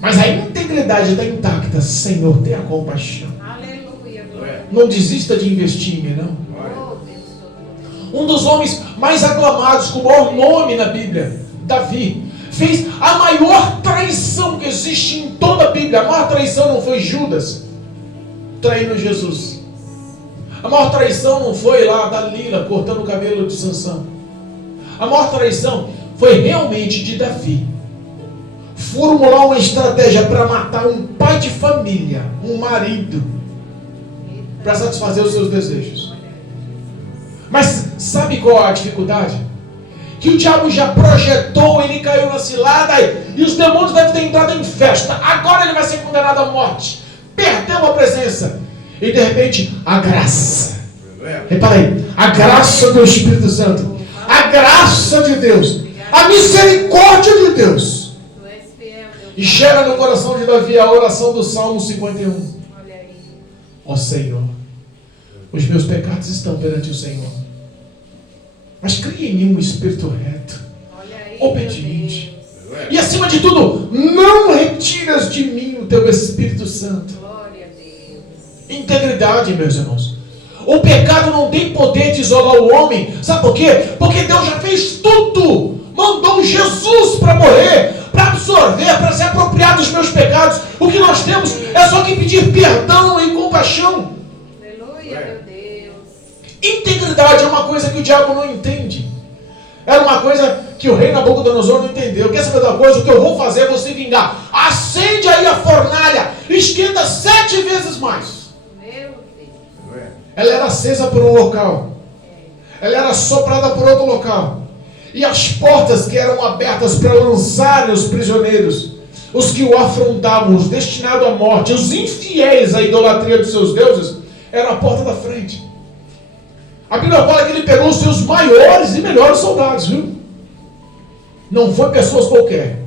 Mas a integridade está intacta. Senhor, tenha compaixão. Aleluia, glória. Não desista de investir em mim, não. Oh, Deus Todo-Poderoso. Um dos homens mais aclamados, com o maior nome na Bíblia, Davi, fez a maior traição que existe em toda a Bíblia. A maior traição não foi Judas traindo Jesus. A maior traição não foi lá Dalila cortando o cabelo de Sansão. A maior traição foi realmente de Davi. Formular uma estratégia para matar um pai de família, um marido, para satisfazer os seus desejos. Mas sabe qual é a dificuldade? Que o diabo já projetou, ele caiu na cilada e os demônios devem ter entrado em festa. Agora ele vai ser condenado à morte. Perdeu a presença. E de repente, a graça. Repara aí, a graça do Espírito Santo, a graça de Deus, a misericórdia de Deus, Tu és fiel, meu e Pai. gera no coração de Davi a oração do Salmo 51. Olha aí. Ó Senhor, os meus pecados estão perante o Senhor, mas cria em mim um espírito reto, Olha aí, obediente. meu Deus. E acima de tudo, não retiras de mim o teu Espírito Santo. Glória a Deus. Integridade, meus irmãos. O pecado não tem poder de isolar o homem. Sabe por quê? Porque Deus já fez tudo. Mandou Jesus para morrer, para absorver, para se apropriar dos meus pecados. O que nós temos é só que pedir perdão e compaixão. Aleluia, meu Deus. Integridade é uma coisa que o diabo não entende. Era uma coisa que o rei Nabucodonosor não entendeu. Quer saber da coisa? O que eu vou fazer é você vingar. Acende aí a fornalha, esquenta 7 vezes mais. Meu Deus. Ela era acesa por um local, ela era soprada por outro local, e as portas que eram abertas para lançarem os prisioneiros, os que o afrontavam, os destinados à morte, os infiéis à idolatria dos seus deuses, era a porta da frente. A Bíblia fala que ele pegou os seus maiores e melhores soldados, viu? Não foi pessoas qualquer.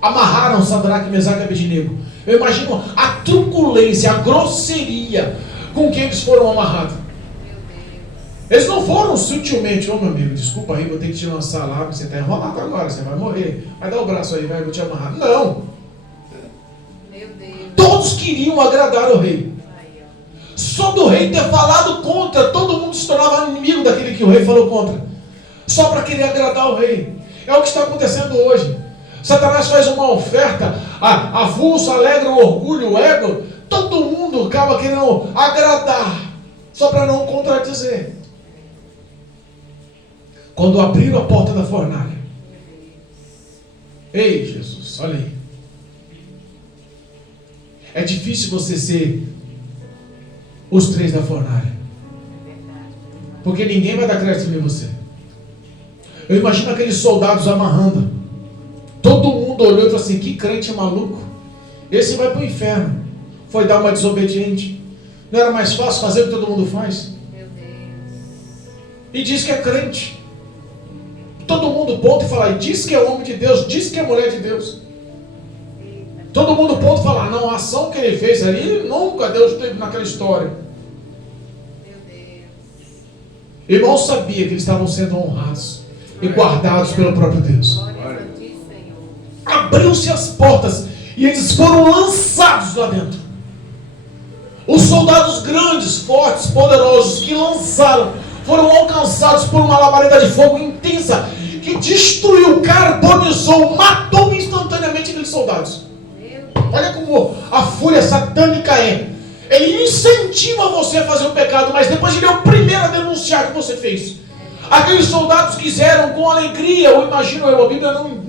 Amarraram Sadraque, Mesaque e Abednego. Eu imagino a truculência, a grosseria com que eles foram amarrados. Meu Deus. Eles não foram sutilmente, ô meu amigo, desculpa aí, vou ter que te lançar lá, porque você está enrolado agora, você vai morrer. Vai dar o braço aí, vai, eu vou te amarrar. Não! Meu Deus. Todos queriam agradar o rei. Aí, ó. Só do rei ter falado contra, todo mundo se tornava inimigo daquele que o rei falou contra. Só para querer agradar o rei. É o que está acontecendo hoje. Satanás faz uma oferta, avulso, alegra o orgulho, o ego. Todo mundo acaba querendo agradar, só para não contradizer. Quando abriram a porta da fornalha, ei Jesus, olha aí. É difícil você ser os 3 da fornalha, porque ninguém vai dar crédito em você. Eu imagino aqueles soldados amarrando. Todo mundo olhou e falou assim: que crente maluco, esse vai para o inferno. Foi dar uma desobediente. Não era mais fácil fazer o que todo mundo faz? Meu Deus. E diz que é crente. Todo mundo ponta e fala, e diz que é homem de Deus, diz que é mulher de Deus. Eita. Todo mundo ponta e fala, não, a ação que ele fez ali, nunca Deus teve naquela história. Meu Deus. Irmão sabia que eles estavam sendo honrados e guardados pelo próprio Deus. Glória a ti, Senhor. Abriu-se as portas e eles foram lançados lá dentro. Os soldados grandes, fortes, poderosos que lançaram, foram alcançados por uma labareda de fogo intensa que destruiu, carbonizou, matou instantaneamente aqueles soldados. Meu Deus. Olha como a fúria satânica é. Ele incentiva você a fazer o pecado, mas depois ele é o primeiro a denunciar que você fez. Aqueles soldados quiseram com alegria, eu imagino eu, a Bíblia não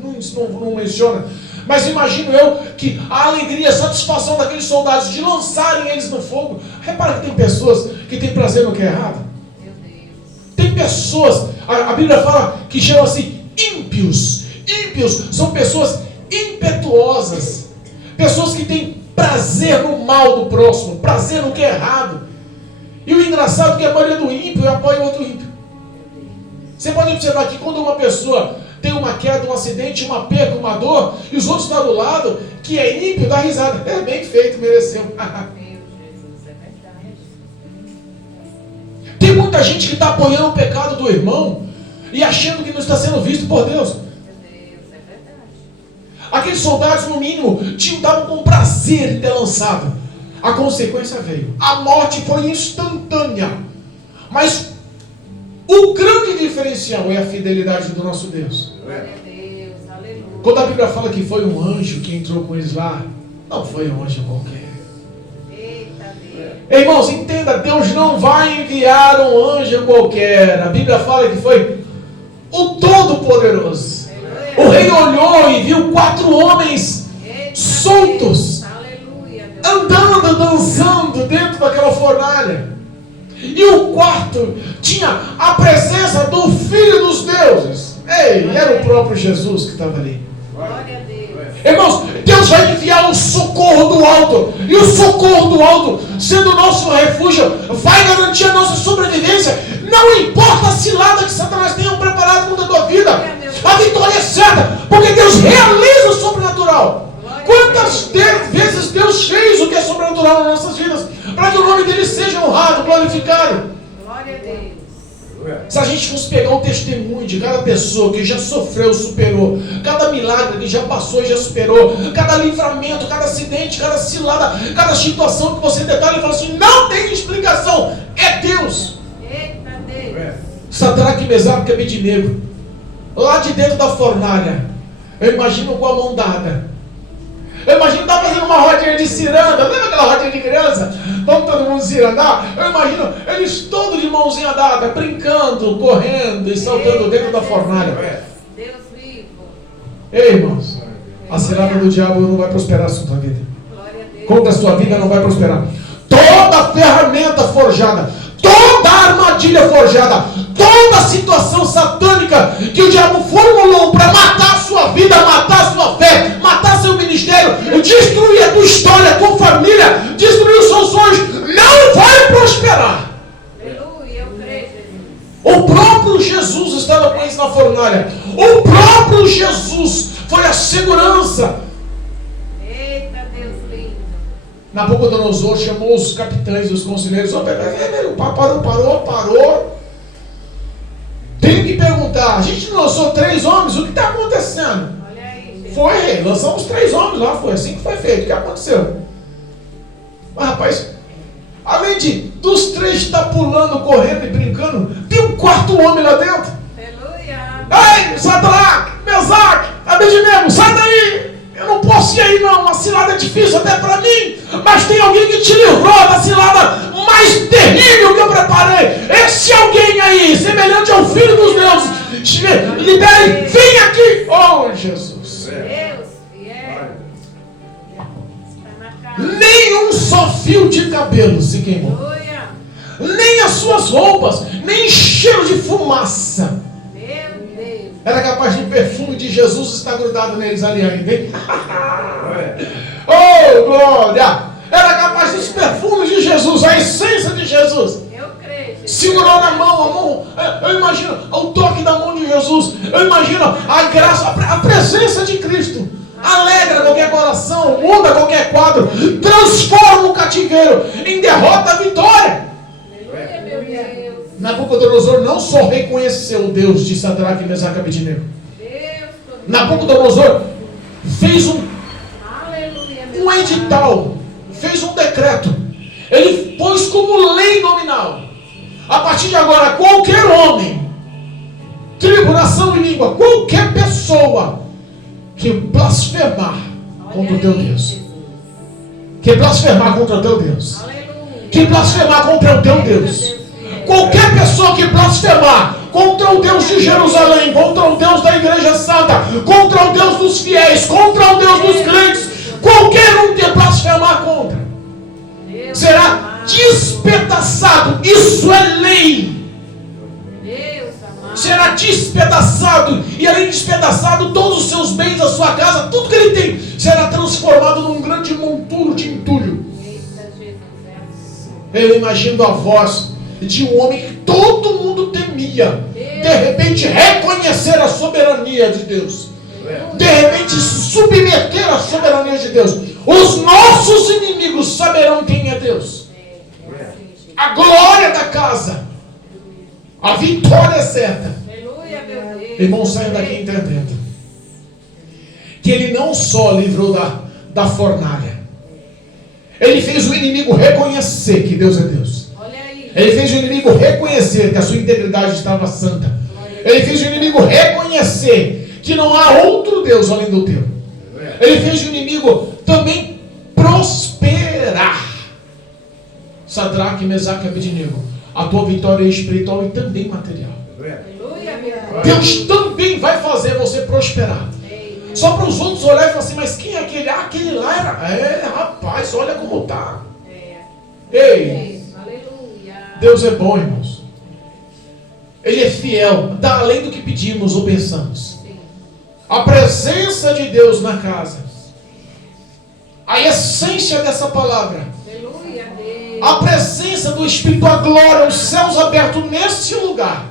menciona, mas imagino eu que a alegria, a satisfação daqueles soldados de lançarem eles no fogo. Repara que tem pessoas que têm prazer no que é errado. Meu Deus. Tem pessoas, a Bíblia fala que chamam-se ímpios. Ímpios são pessoas impetuosas, pessoas que têm prazer no mal do próximo, prazer no que é errado. E o engraçado é que a maioria do ímpio apoia o outro ímpio. Você pode observar que quando uma pessoa tem uma queda, um acidente, uma perda, uma dor, e os outros estão do lado, que é ímpio, dá risada. É bem feito, mereceu. Meu Jesus, é verdade. Tem muita gente que está apoiando o pecado do irmão e achando que não está sendo visto por Deus. Meu Deus, é verdade. Aqueles soldados, no mínimo, estavam com prazer em ter lançado. A consequência veio. A morte foi instantânea. Mas o grande diferencial é a fidelidade do nosso Deus. Glória a Deus, aleluia. Quando a Bíblia fala que foi um anjo que entrou com eles lá, não foi um anjo qualquer. Eita Deus. Irmãos, entenda, Deus não vai enviar um anjo qualquer. A Bíblia fala que foi o Todo-Poderoso. O rei olhou e viu 4 homens Eita soltos, Deus, aleluia, meu andando, dançando dentro daquela fornalha. E o quarto tinha a presença do Filho dos Deuses. Ei, era o próprio Jesus que estava ali. Glória a Deus. Irmãos, Deus vai enviar o socorro do alto. E o socorro do alto sendo o nosso refúgio, vai garantir a nossa sobrevivência. Não importa a cilada que Satanás tenha preparado contra a tua vida, a vitória é certa, porque Deus realiza o sobrenatural. Quantas vezes Deus fez o que é sobrenatural nas nossas vidas, para que o nome dele seja honrado, glorificado. Glória a Deus. Se a gente fosse pegar um testemunho de cada pessoa que já sofreu, superou, cada milagre que já passou e já superou, cada livramento, cada acidente, cada cilada, cada situação que você detalha e fala assim, não tem explicação, é Deus. Eita Deus. Sadraque, Mesaque e Abednego, lá de dentro da fornalha, eu imagino com a mão dada. Eu imagino estar fazendo uma rodinha de ciranda. Lembra aquela rodinha de criança? Vamos todo mundo cirandar? Eu imagino eles todos de mãozinha dada, brincando, correndo e saltando dentro da fornalha. Deus vivo. Ei, irmãos, a cilada do diabo não vai prosperar sobre a tua vida. Glória a Deus. Contra a sua vida não vai prosperar. Toda ferramenta forjada, toda armadilha forjada, toda situação satânica que o diabo formulou para matar a sua vida, matar a sua fé, matar seu ministério, destruir a tua história, a tua família, destruir os seus sonhos, não vai prosperar. Aleluia, eu creio, Jesus. O próprio Jesus estava com eles na fornalha. O próprio Jesus foi a segurança. Eita Deus lindo. Nabucodonosor chamou os capitães e os conselheiros. Parou. Tem que perguntar. A gente não lançou 3 homens. O que está acontecendo? Olha aí, Jesus. Foi, rei. Lançamos 3 homens lá. Foi assim que foi feito. O que aconteceu? Mas, rapaz, além dos 3 estar pulando, correndo e brincando, tem um 4º homem lá dentro. Aleluia. Ei, Sadraque, Mesaque, Abednego, sai daí! Eu não posso ir aí não, a cilada é difícil até para mim, mas tem alguém que te livrou da cilada mais terrível que eu preparei. Esse alguém aí, semelhante ao Filho dos deuses, libere, vem aqui! Oh, Jesus! Deus fiel. Está na casa. Nem um só fio de cabelo se queimou, Aleluia. nem as suas roupas, nem cheiro de fumaça. Meu Deus. Era capaz de perfume de Jesus estar grudado neles ali ainda, hein? Oh, glória! Era capaz dos perfumes de Jesus, a essência de Jesus. Eu creio, Jesus. Segurou na mão, a mão. Eu imagino o toque da mão de Jesus. Eu imagino a graça, a presença de Cristo. Alegra qualquer coração, muda qualquer quadro, transforma o cativeiro em derrota a vitória. Aleluia, meu Deus. Nabucodonosor não só reconheceu o Deus de Sadraque, Mesaque e Abednego. Deus todo. Nabucodonosor fez Aleluia, meu um edital, fez um decreto. Ele pôs como lei nominal: a partir de agora, qualquer homem, tribo, nação e língua, qualquer pessoa que blasfemar contra o teu Deus, que blasfemar contra o teu Deus, Aleluia. que blasfemar contra o teu Deus, qualquer pessoa que blasfemar contra o Deus de Jerusalém, contra o Deus da Igreja Santa, contra o Deus dos fiéis, contra o Deus dos crentes, qualquer um que blasfemar contra, Deus será amado. despedaçado. Isso é lei. Deus amado. Será despedaçado, e além de despedaçado, todos os seus bens, a sua casa, tudo que ele tem, será transformado num grande monturo de entulho. Eita, Jesus, é assim. Eu imagino a voz de um homem que todo mundo temia, de repente reconhecer a soberania de Deus, de repente se submeter à soberania de Deus. Os nossos inimigos saberão quem é Deus. A glória da casa, a vitória é certa. Aleluia, meu Deus. Irmãos, saiam daqui entendendo que ele não só livrou da fornalha, ele fez o inimigo reconhecer que Deus é Deus. Olha aí. Ele fez o inimigo reconhecer que a sua integridade estava santa. Ele fez o inimigo reconhecer que não há outro Deus além do teu. Ele fez o inimigo também prosperar. Sadraque, Mesaque e Abednego, a tua vitória é espiritual e também material. Aleluia, meu Deus. Deus também vai fazer você prosperar. Só para os outros olharem e falar assim, mas quem é aquele? Ah, aquele lá era... rapaz, olha como está. Ei, Aleluia. Deus é bom, irmãos. Ele é fiel, dá além do que pedimos ou pensamos. Sim. A presença de Deus na casa, a essência dessa palavra, Aleluia, Deus. A presença do Espírito, a glória, os céus abertos nesse lugar.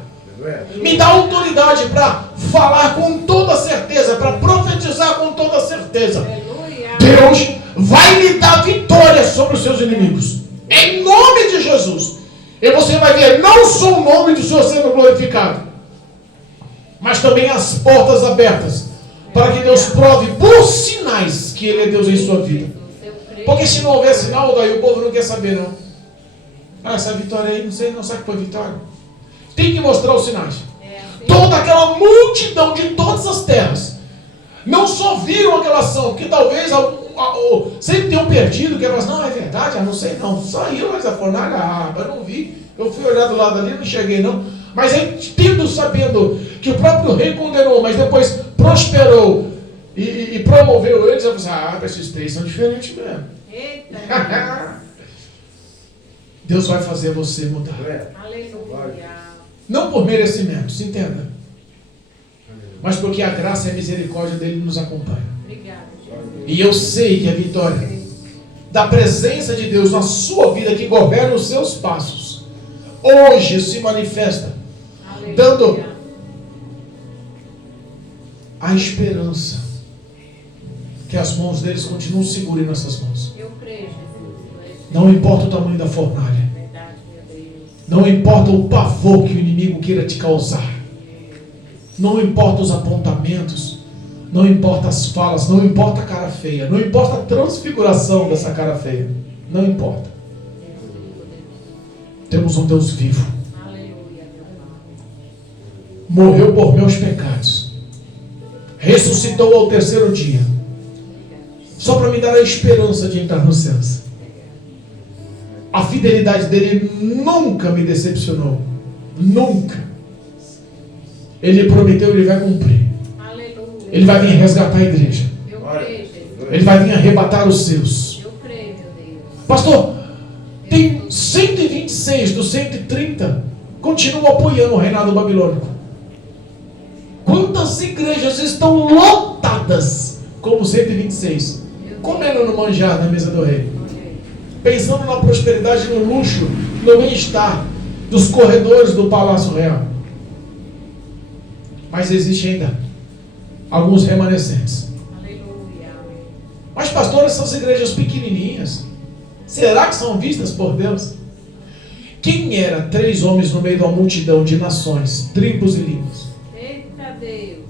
Me dá autoridade para falar com toda certeza, para profetizar com toda certeza. Aleluia. Deus vai lhe dar vitória sobre os seus inimigos. Em nome de Jesus. E você vai ver não só o nome do Senhor sendo glorificado, mas também as portas abertas, para que Deus prove por sinais que Ele é Deus em sua vida. Porque se não houver sinal, daí o povo não quer saber não. Ah, essa vitória aí, não sei, não sabe que foi vitória. Tem que mostrar os sinais. Toda aquela multidão de todas as terras não só viram aquela ação, porque talvez sempre tem um perdido que é assim, não, é verdade, não sei não, saiu mas a fornalha, eu não vi, eu fui olhar do lado ali, não enxerguei não, mas aí tendo sabendo que o próprio rei condenou, mas depois prosperou e promoveu eles, eu falei, esses três são diferentes mesmo. Eita. Deus vai fazer você mudar. Aleluia. Não por merecimento, se entenda, mas porque a graça e a misericórdia dele nos acompanham. Obrigada. E eu sei que a vitória da presença de Deus na sua vida, que governa os seus passos, hoje se manifesta, Aleluia. dando a esperança que as mãos deles continuam seguras em nossas mãos. Eu creio, Jesus. Não importa o tamanho da fornalha, Verdade, meu Deus. não importa o pavor que o inimigo queira te causar, não importa os apontamentos, não importa as falas, não importa a cara feia, não importa a transfiguração dessa cara feia, não importa. Temos um Deus vivo, Aleluia, meu Pai. morreu por meus pecados, ressuscitou ao terceiro dia, só para me dar a esperança de entrar nos céus. A fidelidade dele nunca me decepcionou, nunca. Ele prometeu, ele vai cumprir. Aleluia. Ele vai vir resgatar a igreja, Eu creio, Jesus. ele vai vir arrebatar os seus. Eu creio, meu Deus. Pastor, tem 126 dos 130 continuam apoiando o reinado babilônico. Quantas igrejas estão lotadas como 126, comendo no manjar na mesa do rei, pensando na prosperidade, no luxo, no bem-estar dos corredores do Palácio Real? Mas existe ainda alguns remanescentes. Aleluia. Mas pastor, essas igrejas pequenininhas, será que são vistas por Deus? Quem era 3 homens no meio de uma multidão de nações, tribos e línguas? Eita Deus.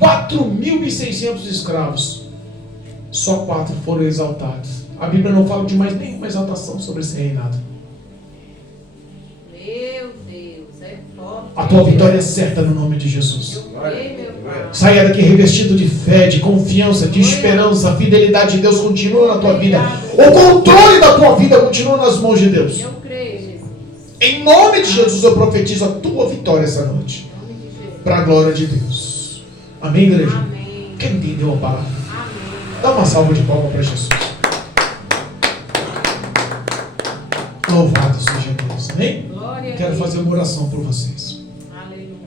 4.600 escravos. Só 4 foram exaltados. A Bíblia não fala de mais nenhuma exaltação sobre esse reinado. Meu Deus, é forte. A tua vitória é certa no nome de Jesus. Eu creio, meu Pai. Saia daqui revestido de fé, de confiança, de esperança. A fidelidade de Deus continua na tua vida. O controle da tua vida continua nas mãos de Deus. Eu creio, Jesus. Em nome de Jesus eu profetizo a tua vitória essa noite. Em nome de Jesus. Para a glória de Deus. Amém, igreja? Amém. Quem entendeu a palavra? Amém. Dá uma salva de palmas para Jesus. Louvado seja Deus. Amém? Glória a Quero Deus. fazer uma oração por vocês.